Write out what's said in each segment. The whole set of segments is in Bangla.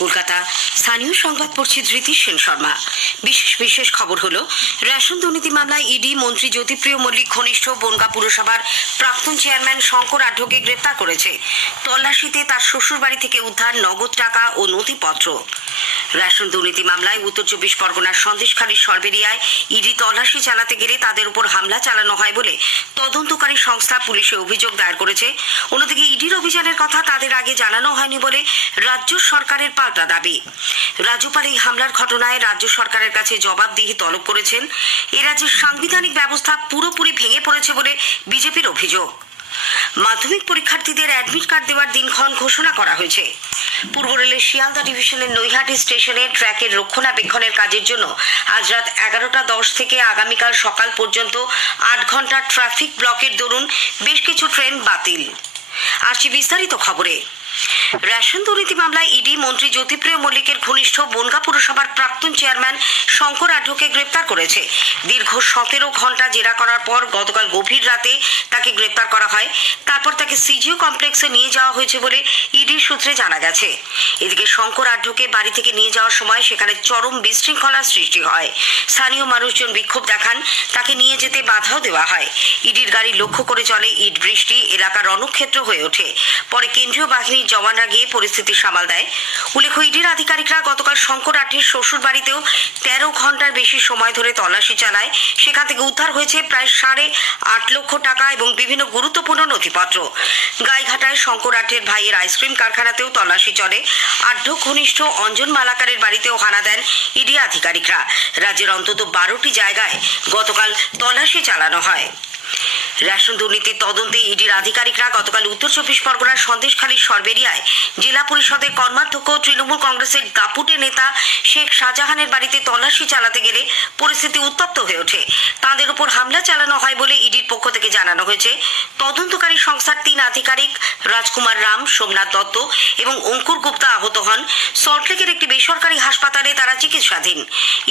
কলকাতা। স্থানীয় সংবাদ পড়ছি ধৃতি সেন শর্মা। বিশেষ খবর হলো, রেশন দুর্নীতি মামলায় ইডি মন্ত্রী জ্যোতিপ্রিয় মল্লিক ঘনিষ্ঠ বনগাঁ পুরসভার প্রাক্তন চেয়ারম্যান শঙ্কর আঢ্যকে গ্রেপ্তার করেছে। তল্লাশিতে তার শ্বশুরবাড়ি থেকে উদ্ধার নগদ টাকা ও নথিপত্র। রেশন দুর্নীতি মামলায় উত্তর 24 পরগনার সন্দেশখালীর সরবেরিয়ায় ইডি তল্লাশি চালাতে গেলে তাদের উপর হামলা চালানো হয় বলে তদন্তকারী সংস্থা পুলিশে অভিযোগ দায়ের করেছে। অন্যদিকে ইডির অভিযানের কথা তাদের আগে জানানো হয়নি বলে রাজ্য সরকারের পাল্টা দাবি। রাজ্যপাল এই হামলার ঘটনায় রাজ্য সরকারের কাছে জবাবদিহি তলব করেছেন। এ রাজ্যের সাংবিধানিক ব্যবস্থা পুরোপুরি ভেঙে পড়েছে বলে বিজেপির অভিযোগ। মাধ্যমিক পরীক্ষার্থীদের অ্যাডমিট কার্ড দেওয়ার দিনক্ষণ ঘোষণা করা হয়েছে। পূর্ব রেলের শিয়ালদা ডিভিশনের নৈহাটি স্টেশনে ট্র্যাকের রক্ষণাবেক্ষণের কাজের জন্য আজ রাত 11:10 থেকে আগামীকাল সকাল পর্যন্ত 8 ঘন্টার ট্রাফিক ব্লকের দরুন বেশ কিছু ট্রেন বাতিল। আসছি বিস্তারিত খবরে। রেশন দুর্নীতি মামলায় ইডি মন্ত্রী জ্যোতিপ্রিয় মল্লিকের ঘনিষ্ঠ বনগাঁ পুরসভার প্রাক্তন চেয়ারম্যান শঙ্কর আঢ্যকে গ্রেপ্তার করেছে। দীর্ঘ 17 ঘন্টা জেরা করার পর গতকাল গভীর রাতে তাকে গ্রেপ্তার করা হয়। তারপর তাকে সিজিও কমপ্লেক্সে নিয়ে যাওয়া হয়েছে বলে ইডির সূত্রে জানা গেছে। এদিকে শঙ্কর আঢ্যকে বাড়ি থেকে নিয়ে যাওয়ার সময় সেখানে চরম বিশৃঙ্খলার সৃষ্টি হয়। স্থানীয় মানুষজন বিক্ষোভ দেখান, তাকে নিয়ে যেতে বাধাও দেওয়া হয়। ইডির গাড়ি লক্ষ্য করে চলে ইট বৃষ্টি, এলাকা রণক্ষেত্র হয়ে ওঠে। পরে কেন্দ্রীয় বাহিনীর জওয়ানরা গিয়ে পরিস্থিতি সামাল দেয়। উল্লেখ্য, ইডির আধিকারিকরা গতকাল শঙ্কর আঢ্যের শ্বশুর বাড়িতেও 13 ঘন্টার বেশি সময় ধরে তল্লাশি চালায়। সেখান থেকে উদ্ধার হয়েছে প্রায় 8.5 লক্ষ টাকা এবং বিভিন্ন গুরুত্বপূর্ণ নথিপত্র। গাইঘাটায় শঙ্কর আঢ্যের ভাইয়ের আইসক্রিম কারখানাতেও তল্লাশি চলে। আঢ্য ঘনিষ্ঠ অঞ্জন মালাকারের বাড়িতেও হানা দেন ইডি আধিকারিকরা। রাজ্যের অন্তত 12টি জায়গায় গতকাল তল্লাশি চালানো হয়। রেশন দুর্নীতির তদন্তে ইডির আধিকারিকরা গতকাল উত্তর 24 পরগনার সন্দেশখালীর সরবেরিয়ায় জেলা পরিষদের কর্মাধ্যক্ষ তৃণমূল কংগ্রেসের দাপুটে নেতা শেখ শাহজাহানের বাড়িতে তল্লাশি চালাতে গেলে পরিস্থিতি উত্তপ্ত হয়ে ওঠে। তাদের উপর হামলা চালানো হয় বলে ইডির পক্ষ থেকে জানানো হয়েছে। তদন্তকারী সংস্থার 3 আধিকারিক রাজকুমার রাম, সোমনাথ দত্ত এবং অঙ্কুর গুপ্তা আহত হন। সল্টলেকের একটি বেসরকারি হাসপাতালে তারা চিকিৎসাধীন।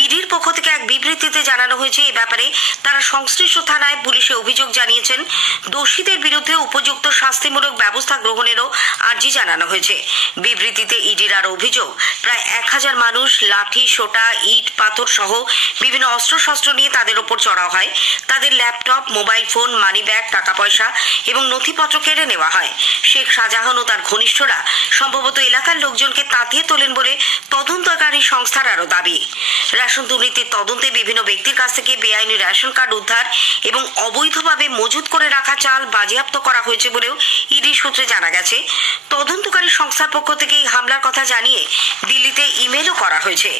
ইডির পক্ষ থেকে এক বিবৃতিতে জানানো হয়েছে, এ ব্যাপারে তারা সংশ্লিষ্ট থানায় পুলিশে অভিযোগ জানিয়েছেন। দোষীদের বিরুদ্ধে উপযুক্ত শাস্তিমূলক ব্যবস্থা গ্রহণেরও আর্জি জানানো হয়েছে। বিবৃতিতে ইডির আরও অভিযোগ, প্রায় 1000 মানুষ লাঠি, সোটা, ইট, পাথর সহ বিভিন্ন অস্ত্রশস্ত্র নিয়ে তাদের ওপর চড়াও হয়। তাদের laptop, mobile phone, money bag, টাকা পয়সা এবং নথিপত্র কেড়ে নেওয়া হয়। শেখ শাহজাহান ও তার ঘনিষ্ঠরা সম্ভবত এলাকার লোকজনকে তাতিয়ে তোলেন বলে তদন্তকারী সংস্থার আরও দাবি। রেশন দুর্নীতির তদন্তে বিভিন্ন ব্যক্তির কাছ থেকে বেআইনি রেশন কার্ড উদ্ধার এবং অবৈধভাবে মজুত করে রাখা চাল বাজেয়াপ্ত করা হয়েছে বলেও ইডি সূত্রে জানা গেছে। তদন্তকারী সংস্থার পক্ষ থেকে এই হামলার কথা জানিয়ে দিল্লিতে ইমেলও করা হয়েছে।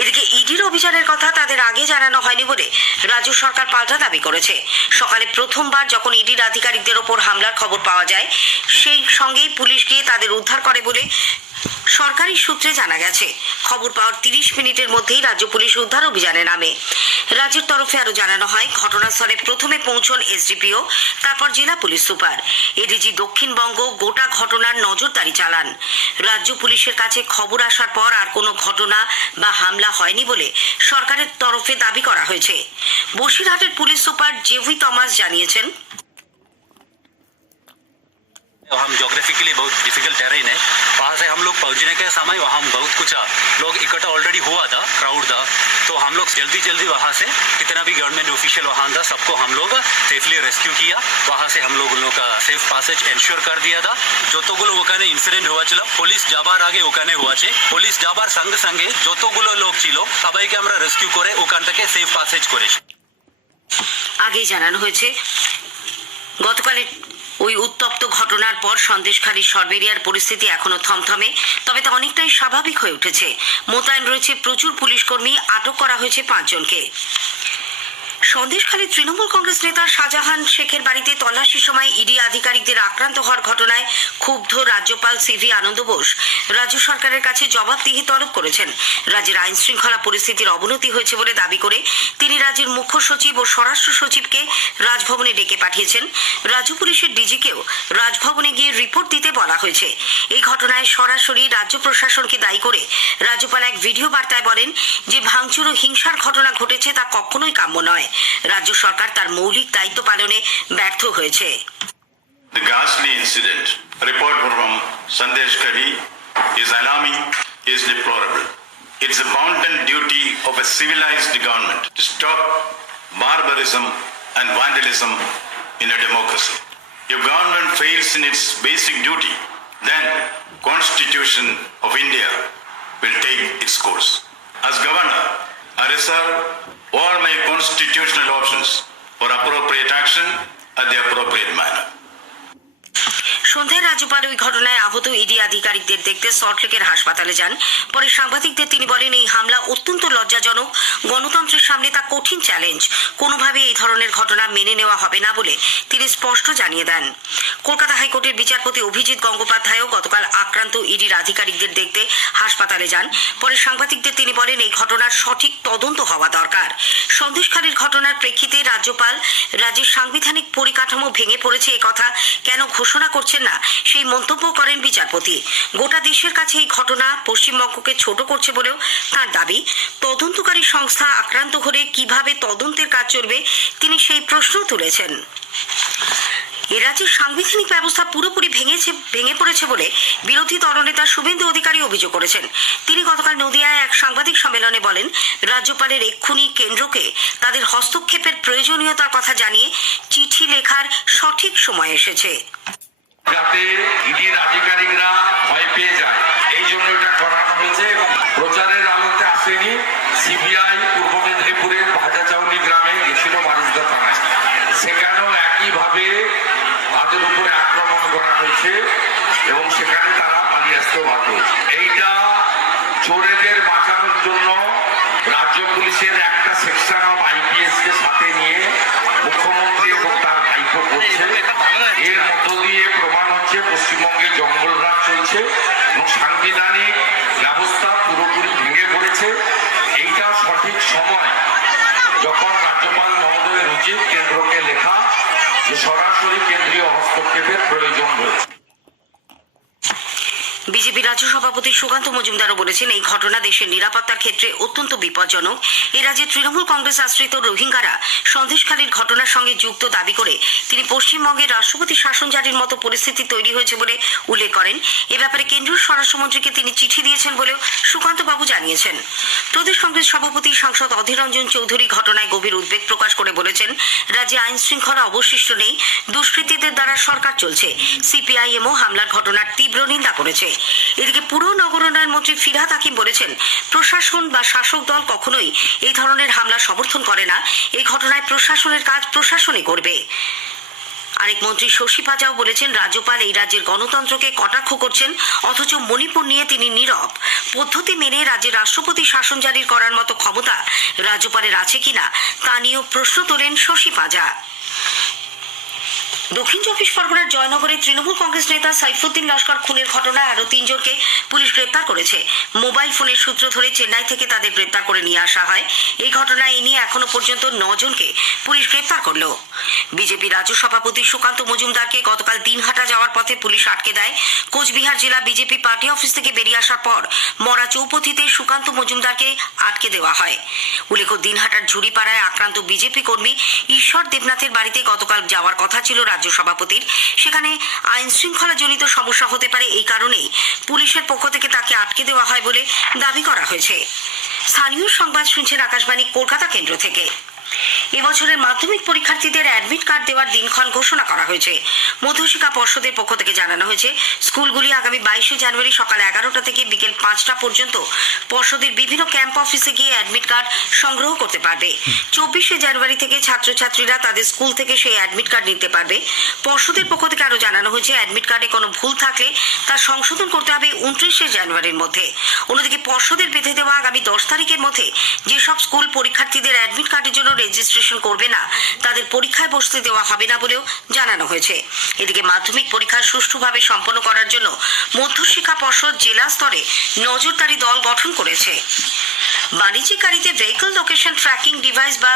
এদিকে ইডির অভিযানের কথা তাদের আগে জানানো হয়নি বলে রাজ্য সরকার পাল্টা দাবি করেছে। সকালে প্রথমবার যখন ইডির আধিকারিকদের ওপর হামলার খবর পাওয়া যায়, সেই সঙ্গেই পুলিশ গিয়ে তাদের উদ্ধার করে বলে সরকারি সূত্রে জানা গেছে। খবর পাওয়ার 30 মিনিটের মধ্যেই রাজ্য পুলিশ উদ্ধার অভিযানে নামে। রাজ্যের তরফে আরও জানানো হয়, ঘটনাস্থলে প্রথমে পৌঁছন এসডিপিও, তারপর জেলা পুলিশ সুপার। এডিজি দক্ষিণবঙ্গ গোটা ঘটনার নজরদারি চালান। রাজ্য পুলিশের কাছে খবর আসার পর আর কোনো ঘটনা বা হামলা হয়নি বলে সরকারের তরফে দাবি করা হয়েছে। বসিরহাটের পুলিশ সুপার জেভি থমাস জানিয়েছেন, हम जोग्राफिकली बहुत डिफिकल्ट टेरेन है। वहाँ से हम लोग पहुँचने के समय वहाँ बहुत कुछ लोग इकट्ठा ऑलरेडी हुआ था, क्राउड था, तो हम लोग जल्दी वहाँ से कितना भी गवर्नमेंट ऑफिशियल वहाँ था सबको हम लोग सेफली रेस्क्यू किया। वहाँ से हम लोग उन लोग का सेफ पासेज एंश्योर कर दिया था। যতগুলো ওখানে ইনসিডেন্ট হয়েছিল, পুলিশ যাবার আগে ওখানে হয়েছে, পুলিশ যাবার সঙ্গে সঙ্গে যতগুলো লোক ছিল সবাইকে আমরা রেস্কিউ করে ওখান থেকে সেফ পাসেজ করেছি। আগেই জানানো হয়েছে, গতকালের ওই উত্তপ্ত ঘটনার পর সন্দেশখালীর সরবেরিয়ার পরিস্থিতি এখনো থমথমে, তবে তা অনেকটাই স্বাভাবিক হয়ে উঠেছে। মোতায়েন রয়েছে প্রচুর পুলিশ কর্মী, আটক করা হয়েছে 5 জনকে। সন্দেশখালীর তৃণমূল কংগ্রেস নেতা শাহজাহান শেখের বাড়িতে তল্লাশির সময় ইডি আধিকারিকদের আক্রান্ত হওয়ার ঘটনায় ক্ষুব্ধ রাজ্যপাল সিভি আনন্দ বোস রাজ্য সরকারের কাছে জবাবদিহি তলব করেছেন। রাজ্যের আইন শৃঙ্খলা পরিস্থিতির অবনতি হয়েছে বলে দাবি করে তিনি রাজ্যের মুখ্য সচিব ও স্বরাষ্ট্র সচিবকে রাজভবনে ডেকে পাঠিয়েছেন। রাজ্য পুলিশের ডিজিকেও রাজভবনে গিয়ে রিপোর্ট দিতে বলা হয়েছে। এই ঘটনায় সরাসরি রাজ্য প্রশাসনকে দায়ী করে রাজ্যপাল এক ভিডিও বার্তায় বলেন যে ভাঙচুর ও হিংসার ঘটনা ঘটেছে তা কখনোই কাম্য নয়। রাজ্য সরকার তার মৌলিক দায়িত্ব পালনে ব্যর্থ হয়েছে। The ghastly incident report from Sandesh Khadi is alarming is deplorable. It's a bounden duty of a civilized government to stop barbarism and vandalism in a democracy. If government fails in its basic duty, then Constitution of India will take its course. As governor, I reserve all my constitutional options for appropriate action at the appropriate manner. সন্ধ্যায় রাজ্যপাল ওই ঘটনায় আহত ইডি আধিকারিকদের দেখতে সল্টলেকের হাসপাতালে যান। পরে সাংবাদিকদের তিনি বলেন, এই হামলা অত্যন্ত লজ্জাজনক, গণতন্ত্রের সামনে তা কঠিন চ্যালেঞ্জ। কোনোভাবে এই ধরনের ঘটনা মেনে নেওয়া হবে না বলে তিনি স্পষ্ট জানিয়ে দেন। কলকাতা হাইকোর্টের বিচারপতি অভিজিৎ গঙ্গোপাধ্যায়ও গতকাল আক্রান্ত ইডির আধিকারিকদের দেখতে হাসপাতালে যান। পরে সাংবাদিকদের তিনি বলেন, এই ঘটনার সঠিক তদন্ত হওয়া দরকার। সন্দেশখালীর ঘটনার প্রেক্ষিতে রাজ্যপাল রাজ্যের সাংবিধানিক পরিকাঠামো ভেঙে পড়েছে এ কথা কেন ঘোষণা করছেন না, সেই মন্তব্য করেন বিচারপতি। গোটা দেশের কাছে এই ঘটনা পশ্চিমবঙ্গকে ছোট করছে বলেও তার দাবি। তদন্তকারী সংস্থা আক্রান্ত হলে কিভাবে তদন্তের কাজ চলবে তিনি সেই প্রশ্ন তুলেছেন। এ রাজ্যের সাংবিধানিক ব্যবস্থা পুরোপুরি ভেঙে পড়েছে বলে বিরোধী দলনেতা শুভেন্দু অধিকারী অভিযোগ করেছেন। তিনি গতকাল নদিয়ায় এক সাংবাদিক সম্মেলনে বলেন, রাজ্যপালের এক্ষুনি কেন্দ্রকে তাদের হস্তক্ষেপের প্রয়োজনীয়তার কথা জানিয়ে চিঠি লেখার সঠিক সময় এসেছে। যাতে ইডির আধিকারিকরা ভয় পেয়ে যায়, এই জন্য এটা করানো হয়েছে এবং প্রচারের আলোতে আসেনি। সিবিআই পূর্ব মেদিনীপুরের ভাজাচাউলি গ্রামে গেছিল মারিজদা থানায়, সেখানেও একইভাবে তাদের উপরে আক্রমণ করা হয়েছে এবং সেখানে তারা পালিয়ে আসতেও বাধ্য হয়েছে। এইটা চোরেদের বাঁচানোর জন্য রাজ্য পুলিশের একটা সেকশন অফ আইপিএস কে সাথে নিয়ে মুখ্যমন্ত্রী এবং তার ভাইপো করছে। এর মধ্য দিয়ে প্রমাণ হচ্ছে পশ্চিমবঙ্গে জঙ্গলরাজ চলছে এবং সাংবিধানিক ব্যবস্থা পুরোপুরি ভেঙে পড়েছে। এইটা সঠিক সময় যখন রাজ্যপাল মহোদয়ের উচিত কেন্দ্রকে লেখা যে সরাসরি কেন্দ্রীয় হস্তক্ষেপের প্রয়োজন রয়েছে। বিজেপি রাজ্য সভাপতি সুকান্ত মজুমদারও বলেছেন, এই ঘটনা দেশের নিরাপত্তার ক্ষেত্রে অত্যন্ত বিপজ্জনক। এ রাজ্যে তৃণমূল কংগ্রেস আশ্রিত রোহিঙ্গারা সন্দেশখালীর ঘটনার সঙ্গে যুক্ত দাবি করে তিনি পশ্চিমবঙ্গের রাষ্ট্রপতি শাসন জারির মতো পরিস্থিতি তৈরি হয়েছে বলে উল্লেখ করেন। এ ব্যাপারে কেন্দ্রীয় স্বরাষ্ট্রমন্ত্রীকে তিনি চিঠি দিয়েছেন বলেও সুকান্ত বাবু জানিয়েছেন। প্রদেশ কংগ্রেস সভাপতি সাংসদ অধীর রঞ্জন চৌধুরী ঘটনায় গভীর উদ্বেগ প্রকাশ করে বলেছেন, রাজ্যে আইন শৃঙ্খলা অবশিষ্ট নেই, দুষ্কৃতীদের দ্বারা সরকার চলছে। সিপিআইএমও হামলার ঘটনার তীব্র নিন্দা করেছে। এদিকে পুর নগর উন্নয়ন মন্ত্রী ফিরহাদ হাকিম বলেছেন, প্রশাসন বা শাসক দল কখনোই এই ধরনের হামলা সমর্থন করে না। এই ঘটনায় প্রশাসনের কাজ প্রশাসনই করবে। আরেক মন্ত্রী শশী পাজাও বলেছেন, রাজ্যপাল এই রাজ্যের গণতন্ত্রকে কটাক্ষ করছেন, অথচ মণিপুর নিয়ে তিনি নীরব। পদ্ধতি মেনে রাজ্যের রাষ্ট্রপতি শাসন জারি করার মতো ক্ষমতা রাজ্যপালের আছে কিনা তা নিয়েও প্রশ্ন তোলেন শশী পাজা। দক্ষিণ চব্বিশ পরগনার জয়নগরে তৃণমূল কংগ্রেস নেতা সাইফুদ্দিন লস্কর খুনের ঘটনায় আরও 3 জনকে পুলিশ গ্রেপ্তার করেছে। মোবাইল ফোনের সূত্র ধরে চেন্নাই থেকে তাদের গ্রেপ্তার করে নিয়ে আসা হয়। এই ঘটনায় নিয়ে এখনো পর্যন্ত 9 জনকে পুলিশ গ্রেপ্তার করল। বিজেপি রাজ্য সভাপতি সুকান্ত মজুমদারকে গতকাল দিনহাটা যাওয়ার পথে পুলিশ আটকে দেয়। কোচবিহার জেলা বিজেপি পার্টি অফিস থেকে বেরিয়ে আসার পর মরা চৌপথিতে সুকান্ত মজুমদারকে আটকে দেওয়া হয়। উল্লেখ্য, দিনহাটার ঝুড়িপাড়ায় আক্রান্ত বিজেপি কর্মী ঈশ্বর দেবনাথের বাড়িতে গতকাল যাওয়ার কথা ছিল রাজ্য সভাপতির। সেখানে আইন শৃঙ্খলা জনিত সমস্যা হতে পারে, এই কারণেই পুলিশের পক্ষ থেকে তাকে আটকে দেওয়া হয় বলে দাবি করা হয়েছে। স্থানীয় সংবাদ শুনছেন আকাশবাণী কলকাতা কেন্দ্র থেকে। এবছরের মাধ্যমিক পরীক্ষার্থীদের অ্যাডমিট কার্ড দেওয়ার দিনক্ষণ ঘোষণা করা হয়েছে। মধ্যশিক্ষা পর্ষদের পক্ষ থেকে জানানো হয়েছে, স্কুলগুলি আগামী 22শে জানুয়ারি সকাল 11টা থেকে বিকেল 5টা পর্যন্ত পর্ষদের বিভিন্ন ক্যাম্প অফিসে গিয়ে অ্যাডমিট কার্ড সংগ্রহ করতে পারবে। 24শে জানুয়ারি থেকে ছাত্রছাত্রীরা তাদের স্কুল থেকে সেই অ্যাডমিট কার্ড নিতে পারবে। পর্ষদের পক্ষ থেকে আরও জানানো হয়েছে, অ্যাডমিট কার্ডে কোনো ভুল থাকলে তা সংশোধন করতে হবে 29শে জানুয়ারির মধ্যে। অন্যদিকে পর্ষদের বেঁধে দেওয়া আগামী 10 তারিখের মধ্যে যেসব স্কুল পরীক্ষার্থীদের অ্যাডমিট কার্ডের জন্য রেজিস্ট্রেশন করবে না, তাদের পরীক্ষায় বসতে দেওয়া হবে না বলেও জানানো হয়েছে। এদিকে মাধ্যমিক পরীক্ষা সুষ্ঠুভাবে সম্পন্ন করার জন্য মধ্যশিক্ষা পর্ষদ জেলা স্তরে নজরদারি দল গঠন করেছে। বাণিজ্যিক গাড়িতে ভেহিকল লোকেশন ট্র্যাকিং ডিভাইস বা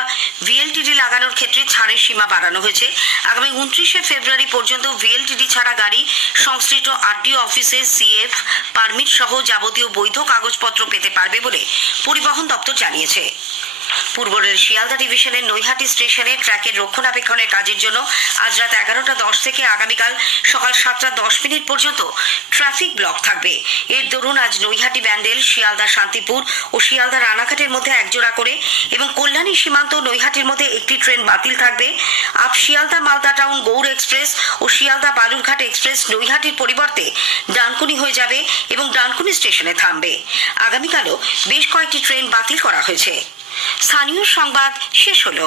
ভিএলটিডি লাগানোর ক্ষেত্রে ছাড়ের সীমা বাড়ানো হয়েছে। আগামী 29শে ফেব্রুয়ারি পর্যন্ত ভিএলটিডি ছাড়া গাড়ি সংশ্লিষ্ট আরটিও অফিসে সিএফ পারমিট সহ যাবতীয় বৈধ কাগজপত্র পেতে পারবে বলে পরিবহন দপ্তর জানিয়েছে। পূর্ব রেল শিয়ালদা ডিভিশনের নৈহাটি স্টেশনে ট্র্যাকের রক্ষণাবেক্ষণের কাজের জন্য আজ রাত 11:10 থেকে আগামীকাল সকাল 7:10 পর্যন্ত ট্রাফিক ব্লক থাকবে। এর দরুন আজ নৈহাটি ব্যান্ডেল, শিয়ালদা শান্তিপুর ও শিয়ালদা রানাঘাটের মধ্যে একজোড়া করে এবং কল্যাণী সীমান্ত নৈহাটির মধ্যে একটি ট্রেন বাতিল থাকবে। Up Sealdah Malda Town Gour Express ও শিয়ালদা বালুরঘাট এক্সপ্রেস নৈহাটির পরিবর্তে ডানকুনি হয়ে যাবে এবং ডানকুনি স্টেশনে থামবে। আগামীকালও বেশ কয়েকটি ট্রেন বাতিল করা হয়েছে। স্থানীয় সংবাদ শেষ হলো।